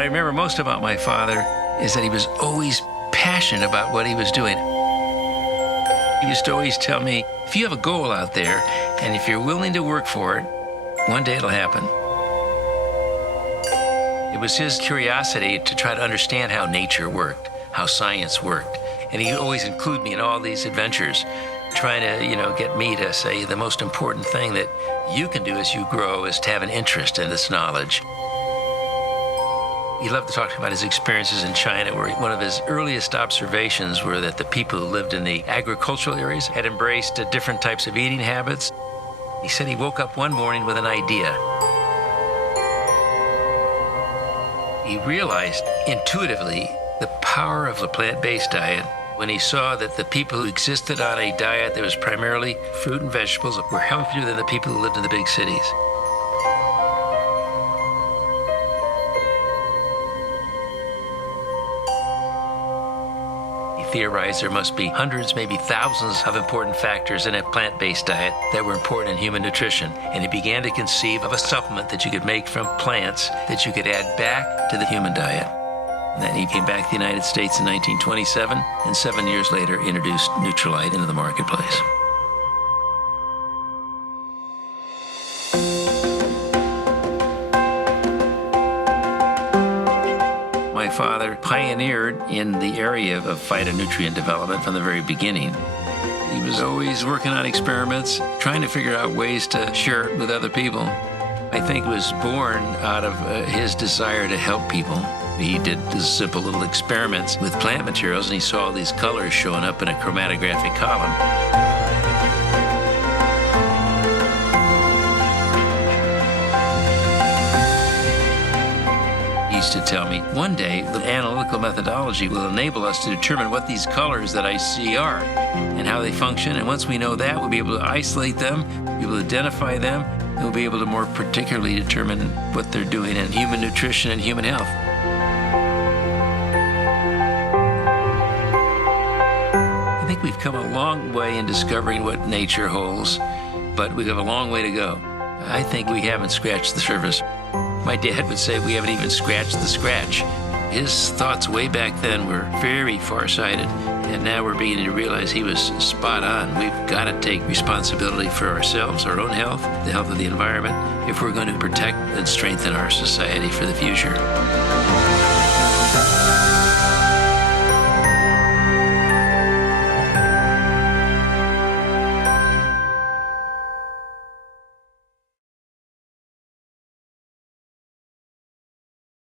What I remember most about my father is that he was always passionate about what he was doing. He used to always tell me, if you have a goal out there and if you're willing to work for it, one day it'll happen. It was his curiosity to try to understand how nature worked, how science worked. And he'd always include me in all these adventures, trying to, get me to say the most important thing that you can do as you grow is to have an interest in this knowledge. He loved to talk about his experiences in China, where one of his earliest observations were that the people who lived in the agricultural areas had embraced different types of eating habits. He said he woke up one morning with an idea. He realized intuitively the power of the plant-based diet when he saw that the people who existed on a diet that was primarily fruit and vegetables were healthier than the people who lived in the big cities. He theorized there must be hundreds, maybe thousands of important factors in a plant-based diet that were important in human nutrition. And he began to conceive of a supplement that you could make from plants that you could add back to the human diet. And then he came back to the United States in 1927, and 7 years later introduced Nutrilite into the marketplace. My father pioneered in the area of phytonutrient development from the very beginning. He was always working on experiments, trying to figure out ways to share it with other people. I think it was born out of his desire to help people. He did these simple little experiments with plant materials, and he saw these colors showing up in a chromatographic column. He used to tell me, one day, the analytical methodology will enable us to determine what these colors that I see are and how they function. And once we know that, we'll be able to isolate them, be able to identify them, and we'll be able to more particularly determine what they're doing in human nutrition and human health. I think we've come a long way in discovering what nature holds, but we have a long way to go. I think we haven't scratched the surface. My dad would say we haven't even scratched the scratch. His thoughts way back then were very far-sighted, and now we're beginning to realize he was spot on. We've got to take responsibility for ourselves, our own health, the health of the environment, if we're going to protect and strengthen our society for the future.